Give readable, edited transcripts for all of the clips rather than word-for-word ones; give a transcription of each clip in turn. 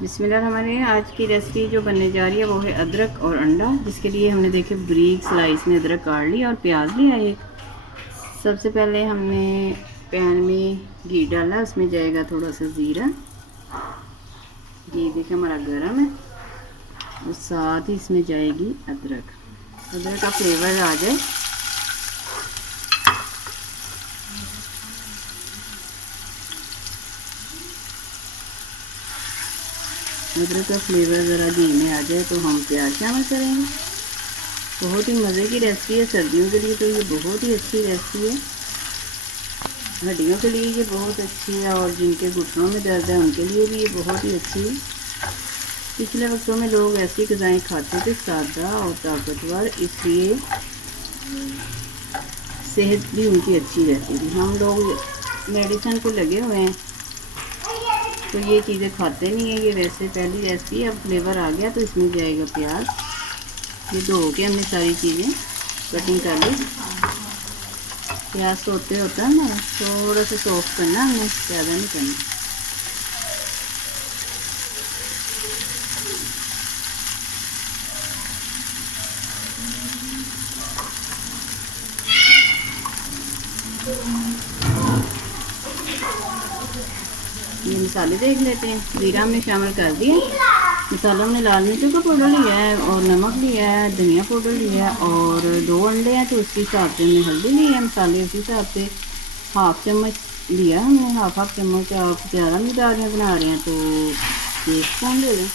बिस्मिल्लाहिर्रहमानिर्रहीम। आज की रेसिपी जो बनने जा रही है वो है अदरक और अंडा, जिसके लिए हमने देखे बारीक स्लाइस में अदरक काट लिया और प्याज लिया एक। सबसे पहले हमने पैन में घी डाला, उसमें जाएगा थोड़ा सा ज़ीरा। घी देखिए हमारा गर्म है और साथ ही इसमें जाएगी अदरक। अदरक का फ्लेवर आ जाए अदरक का फ्लेवर ज़रा घी में आ जाए तो हम प्याज शामिल करेंगे। बहुत ही मज़े की रेसिपी है, सर्दियों के लिए तो ये बहुत ही अच्छी रेसिपी है। हड्डियों के लिए ये बहुत अच्छी है और जिनके घुटनों में दर्द है उनके लिए भी ये बहुत ही अच्छी है। पिछले वक्तों में लोग ऐसी ग़िज़ाएँ खाते थे सादा और ताकतवर, इसलिए सेहत भी उनकी अच्छी रहती थी। हम लोग मेडिसिन को लगे हुए हैं तो ये चीज़ें खाते नहीं है। ये वैसे पहली रेसिपी, अब फ्लेवर आ गया तो इसमें जाएगा प्याज। ये धो के हमने सारी चीज़ें कटिंग कर ली। प्याज होते होता है ना, थोड़ा सा सॉफ्ट करना हमने, ज़्यादा नहीं करना। ये मसाले देख लेते हैं। जीरा हमने शामिल कर दिया, मसाला हमने लाल मिर्च का पाउडर लिया है और नमक लिया है, धनिया पाउडर लिया है और 2 अंडे हैं तो उसके हिसाब से हमने हल्दी ली है। मसाले उसी हिसाब से हाफ चम्मच लिया हमने, हाफ चम्मच। आप ज़्यादा मिकदार में बना रहे हैं तो 1 स्पून ले लें,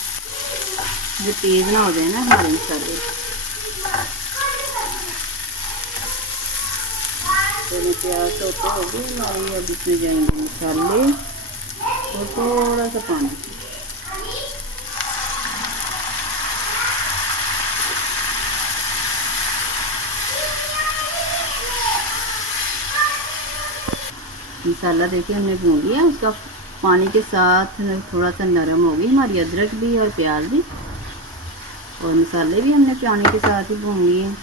जो तेज़ ना हो जाए ना हमारे मसाले। तो प्याज होते होगी हमारी, अब इसमें जाएंगे मसाले और थोड़ा सा पानी। मसाला देखिए हमने भून लिया, उसका पानी के साथ थोड़ा सा नरम हो गई हमारी अदरक भी और प्याज भी, और मसाले भी हमने पानी के साथ ही भून लिए।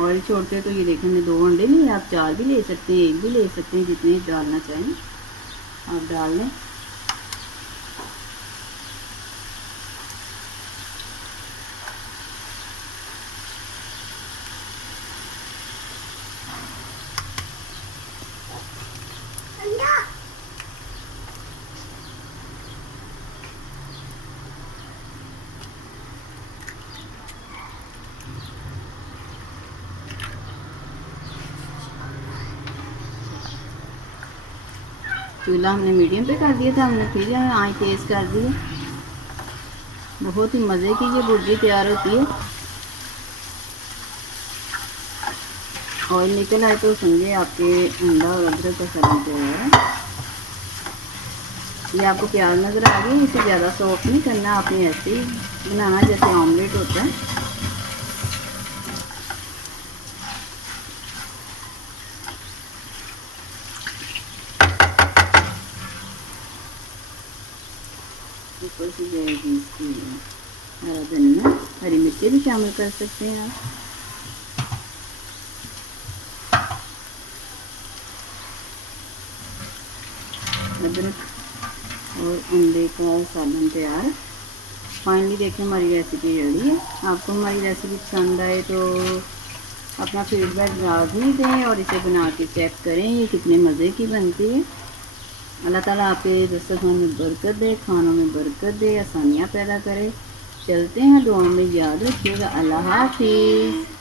ऑयल छोड़ते तो ये देखिए हमने 2 अंडे लिए, आप 4 भी ले सकते हैं, 1 भी ले सकते हैं, जितने डालना चाहें आप डाल लें। चूल्हा हमने मीडियम पे कर दिया था, हमने फिर आँच तेज़ कर दी है। बहुत ही मज़े की ये भुर्जी तैयार होती है। ऑयल निकल आए तो समझे आपके अंडा और अदरक का सब्ज़ी तैयार है। ये आपको प्याज नज़र आ गई, इसे ज़्यादा सॉफ्ट नहीं करना, आपने ऐसे ही बनाना जैसे ऑमलेट होता है। ऊपर से जाएगी इसकी हरा धनिया, हरी मिर्ची भी शामिल कर सकते हैं आप। अदरक और अंडे का सालन तैयार। फाइनली देखिए हमारी रेसिपी रेडी है। आपको हमारी रेसिपी पसंद आए तो अपना फीडबैक लाजमी दें और इसे बना के चेक करें ये कितने मज़े की बनती है। अल्लाह ताला आपके दस्तरखान में बरकत दे, खानों में बरकत दे, आसानियाँ पैदा करे। चलते हैं, दुआ में याद रखिएगा। अल्लाह हाफिज़।